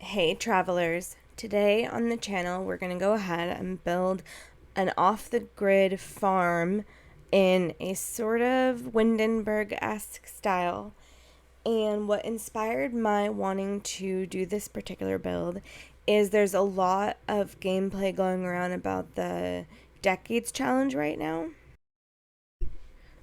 Hey travelers, today on the channel we're going to go ahead and build an off-the-grid farm in a sort of Windenburg-esque style. And what inspired my wanting to do this particular build is there's a lot of gameplay going around about the Decades Challenge right now.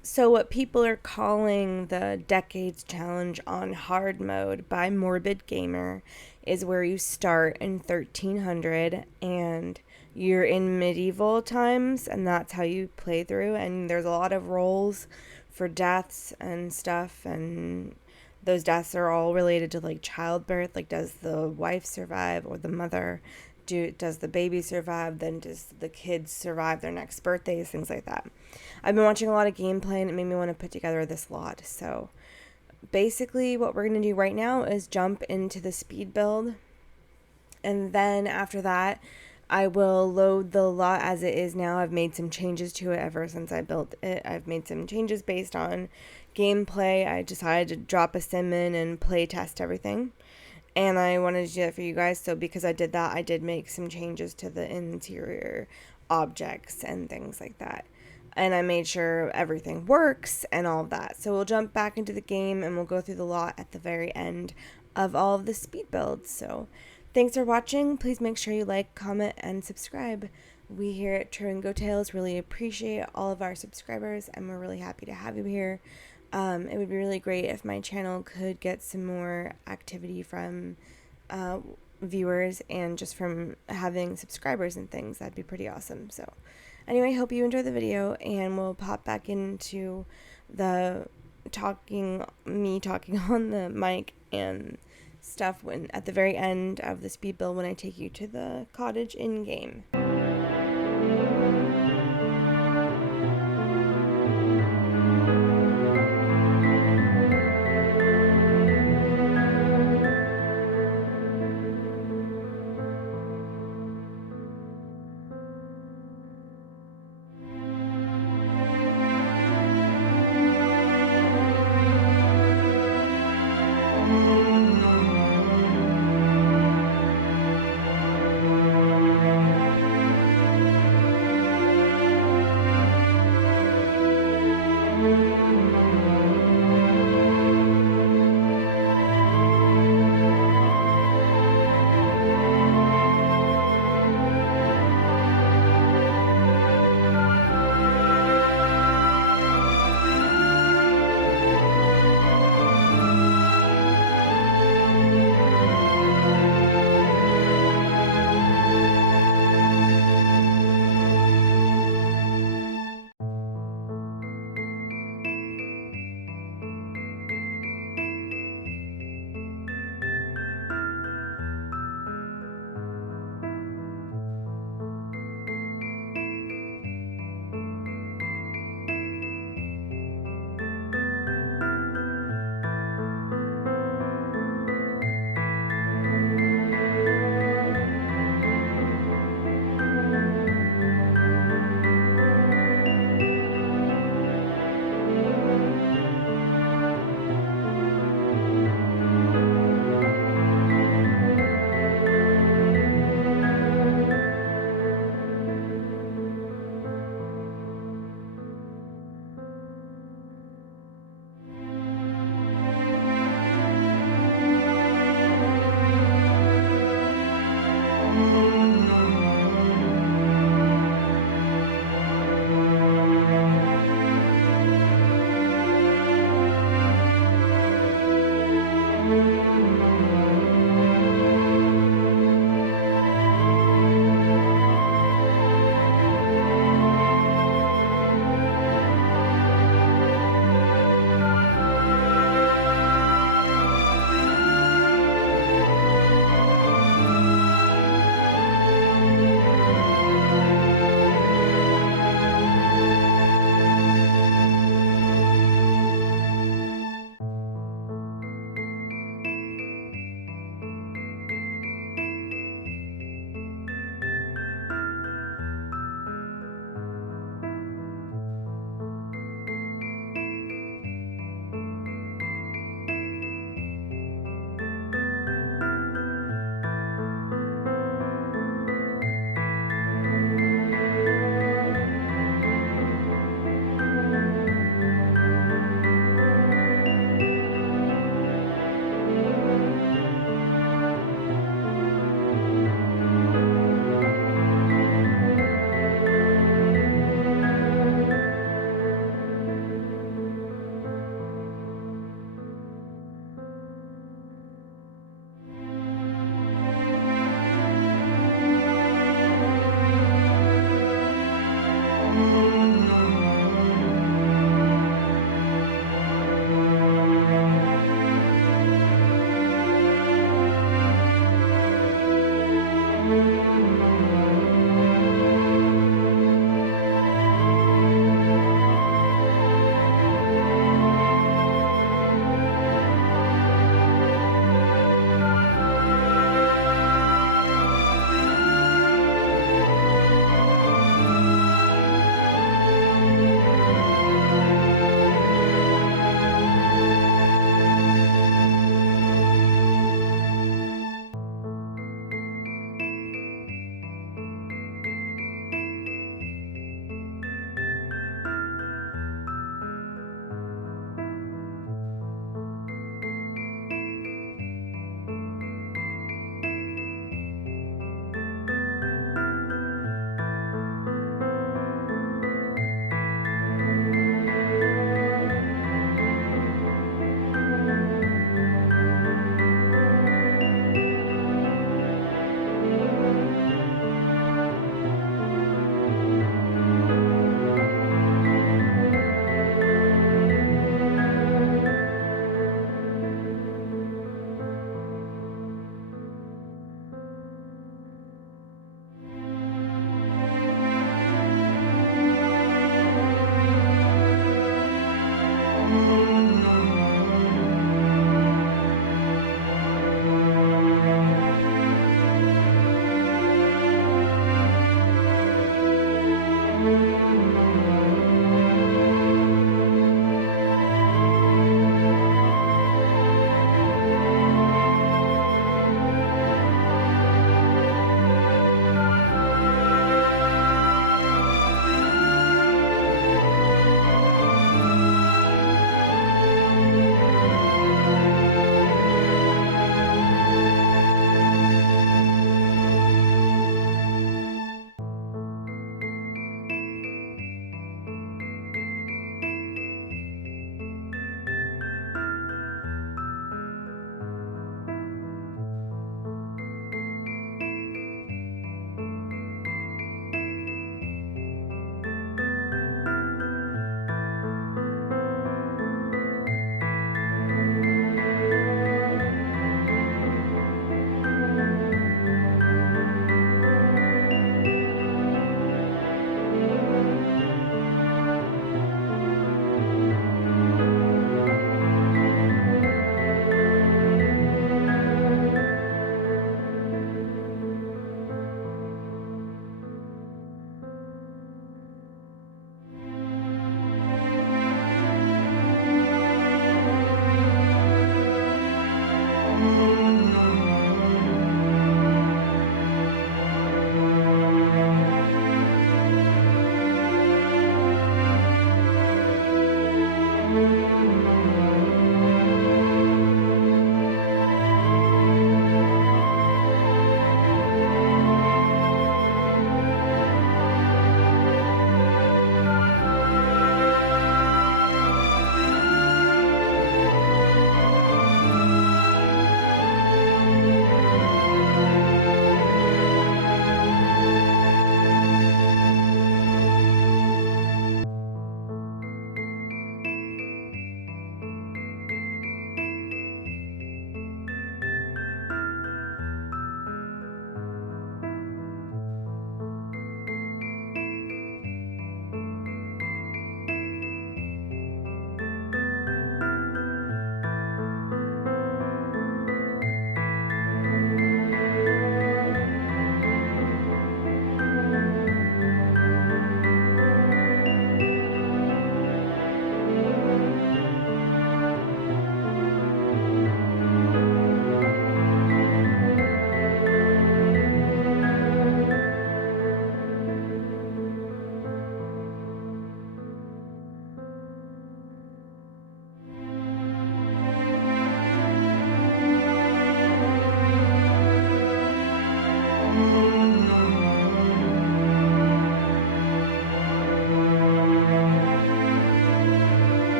So, what people are calling the Decades Challenge on hard mode by Morbid Gamer is where you start in 1300 and you're in medieval times, and that's how you play through. And there's a lot of rolls for deaths and stuff, and those deaths are all related to like childbirth. Like, does the wife survive or the mother? Does the baby survive? Then does the kids survive their next birthdays? Things like that. I've been watching a lot of gameplay and it made me want to put together this lot. So basically what we're going to do right now is jump into the speed build. And then after that, I will load the lot as it is now. I've made some changes to it ever since I built it. I've made some changes based on gameplay. I decided to drop a sim in and play test everything. And I wanted to do that for you guys. So because I did that, I did make some changes to the interior objects and things like that. And I made sure everything works and all of that. So we'll jump back into the game and we'll go through the lot at the very end of all of the speed builds. So thanks for watching. Please make sure you like, comment, and subscribe. We here at travingo-tales really appreciate all of our subscribers and we're really happy to have you here. It would be really great if my channel could get some more activity from viewers and just from having subscribers and things. That'd be pretty awesome. So anyway, hope you enjoy the video and we'll pop back into the me talking on the mic and stuff when at the very end of the speed build when I take you to the cottage in game.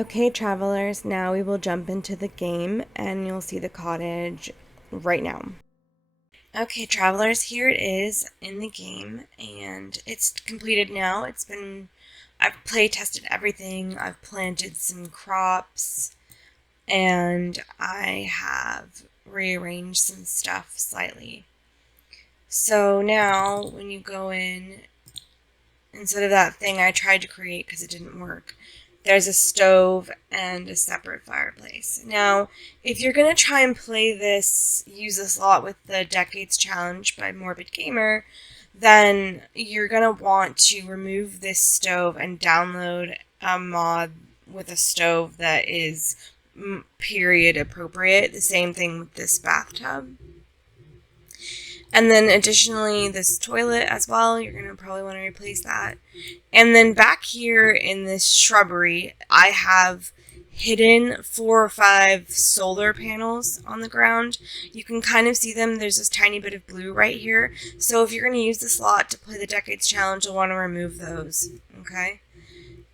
Okay, travelers, now we will jump into the game and you'll see the cottage right now. Okay, travelers, here it is in the game and it's completed now. I've play tested everything. I've planted some crops and I have rearranged some stuff slightly. So now when you go in, instead of that thing I tried to create because it didn't work, there's a stove and a separate fireplace. Now, if you're going to try and play this, use this a lot with the Decades Challenge by Morbid Gamer, then you're going to want to remove this stove and download a mod with a stove that is period appropriate. The same thing with this bathtub. And then additionally, this toilet as well, you're going to probably want to replace that. And then back here in this shrubbery, I have hidden 4 or 5 solar panels on the ground. You can kind of see them. There's this tiny bit of blue right here. So if you're going to use this lot to play the Decades Challenge, you'll want to remove those. Okay?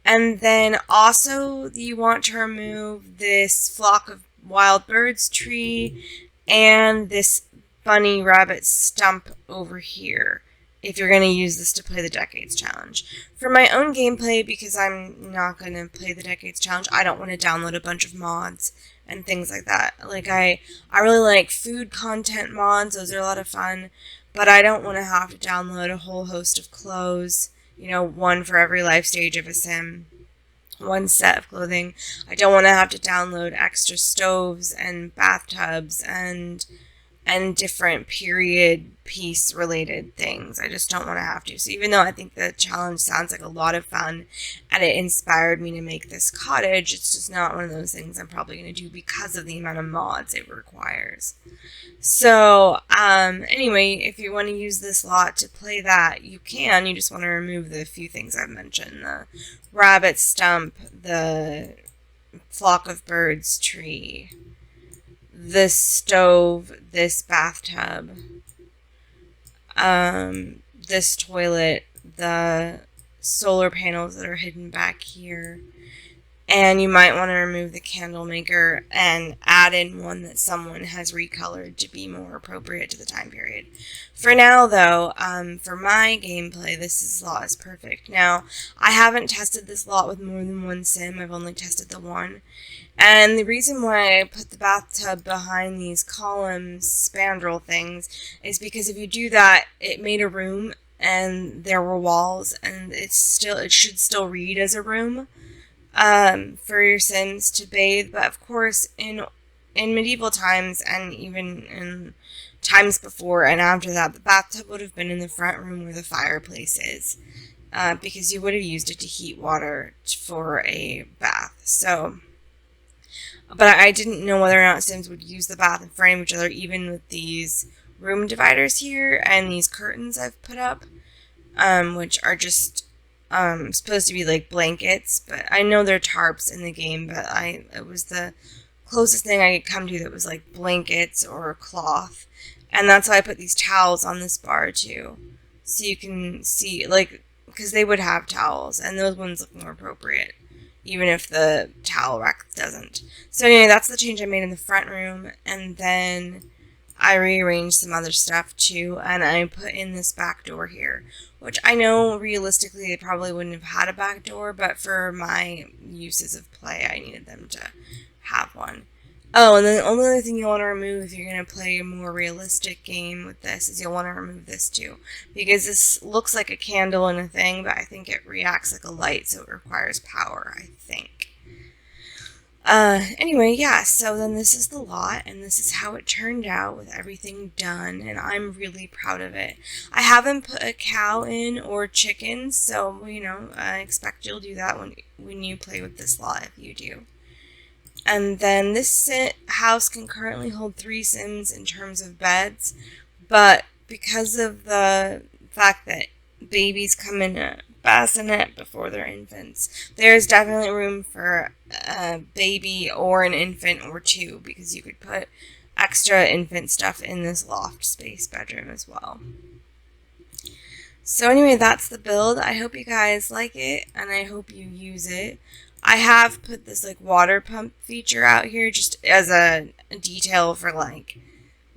And then also you want to remove this flock of wild birds tree and this bunny rabbit stump over here if you're going to use this to play the Decades Challenge. For my own gameplay, because I'm not going to play the Decades Challenge, I don't want to download a bunch of mods and things like that. Like, I really like food content mods. Those are a lot of fun. But I don't want to have to download a whole host of clothes. You know, one for every life stage of a sim. One set of clothing. I don't want to have to download extra stoves and bathtubs and different period piece related things. I just don't want to have to. So even though I think the challenge sounds like a lot of fun and it inspired me to make this cottage, it's just not one of those things I'm probably going to do because of the amount of mods it requires. So anyway, if you want to use this lot to play that, you can. You just want to remove the few things I've mentioned. The rabbit stump, the flock of birds tree, this stove, this bathtub, this toilet, the solar panels that are hidden back here, and you might want to remove the candle maker and add in one that someone has recolored to be more appropriate to the time period. For now, though, for my gameplay, this lot is perfect. Now, I haven't tested this lot with more than one sim. I've only tested the one. And the reason why I put the bathtub behind these columns, spandrel things, is because if you do that, it made a room and there were walls, and it should still read as a room for your Sims to bathe. But of course, in medieval times and even in times before and after that, the bathtub would have been in the front room where the fireplace is, because you would have used it to heat water for a bath. So. But I didn't know whether or not Sims would use the bath in front of each other, even with these room dividers here and these curtains I've put up, which are just supposed to be like blankets. But I know they're tarps in the game, but it was the closest thing I could come to that was like blankets or cloth. And that's why I put these towels on this bar too, so you can see, like, because they would have towels, and those ones look more appropriate, even if the towel rack doesn't. So anyway, that's the change I made in the front room, and then I rearranged some other stuff too, and I put in this back door here, which I know realistically they probably wouldn't have had a back door, but for my uses of play, I needed them to have one. Oh, and then the only other thing you'll want to remove if you're going to play a more realistic game with this is you'll want to remove this too, because this looks like a candle and a thing, but I think it reacts like a light, so it requires power, I think. Anyway, yeah, so then this is the lot, and this is how it turned out with everything done, and I'm really proud of it. I haven't put a cow in or chickens, so, you know, I expect you'll do that when you play with this lot, if you do. And then this house can currently hold 3 Sims in terms of beds, but because of the fact that babies come in a bassinet before they're infants, there's definitely room for a baby or an infant or 2, because you could put extra infant stuff in this loft space bedroom as well. So anyway, that's the build. I hope you guys like it, and I hope you use it. I have put this like water pump feature out here just as a detail for like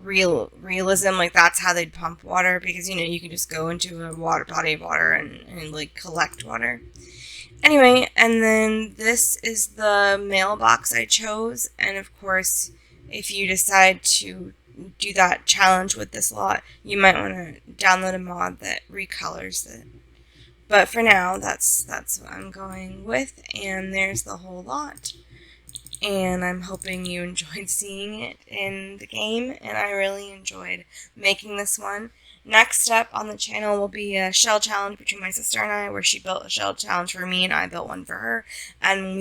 realism. Like that's how they'd pump water, because you can just go into a body of water and like collect water. Anyway, and then this is the mailbox I chose, and of course, if you decide to do that challenge with this lot, you might want to download a mod that recolors it. But for now, that's what I'm going with, and there's the whole lot. And I'm hoping you enjoyed seeing it in the game, and I really enjoyed making this one. Next up on the channel will be a shell challenge between my sister and I, where she built a shell challenge for me and I built one for her, and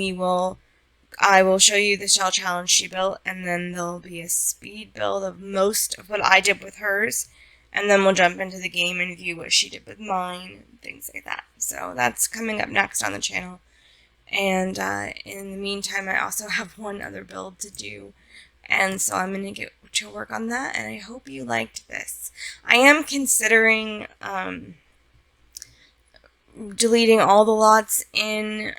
I will show you the shell challenge she built, and then there'll be a speed build of most of what I did with hers, and then we'll jump into the game and view what she did with mine, and things like that. So that's coming up next on the channel. And in the meantime, I also have one other build to do, and so I'm going to get to work on that, and I hope you liked this. I am considering deleting all the lots in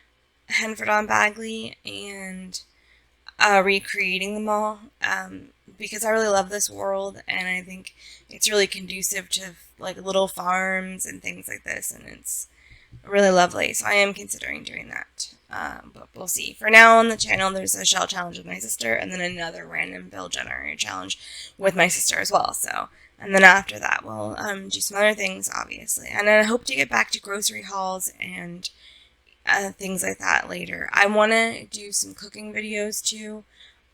Henford on Bagley and recreating them all, because I really love this world, and I think it's really conducive to like little farms and things like this, and it's really lovely. So I am considering doing that, but we'll see. For now on the channel, there's a shell challenge with my sister, and then another random build generator challenge with my sister as well. So, and then after that, we'll do some other things, obviously. And I hope to get back to grocery hauls and things like that later. I want to do some cooking videos too,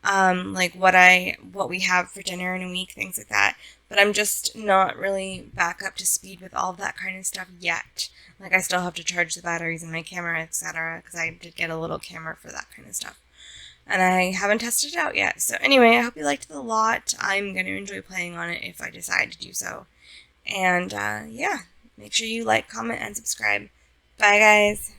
like what we have for dinner in a week, things like that. But I'm just not really back up to speed with all of that kind of stuff yet. Like I still have to charge the batteries in my camera, etc., because I did get a little camera for that kind of stuff. And I haven't tested it out yet. So anyway, I hope you liked the lot. I'm going to enjoy playing on it if I decide to do so. And yeah, make sure you like, comment, and subscribe. Bye guys.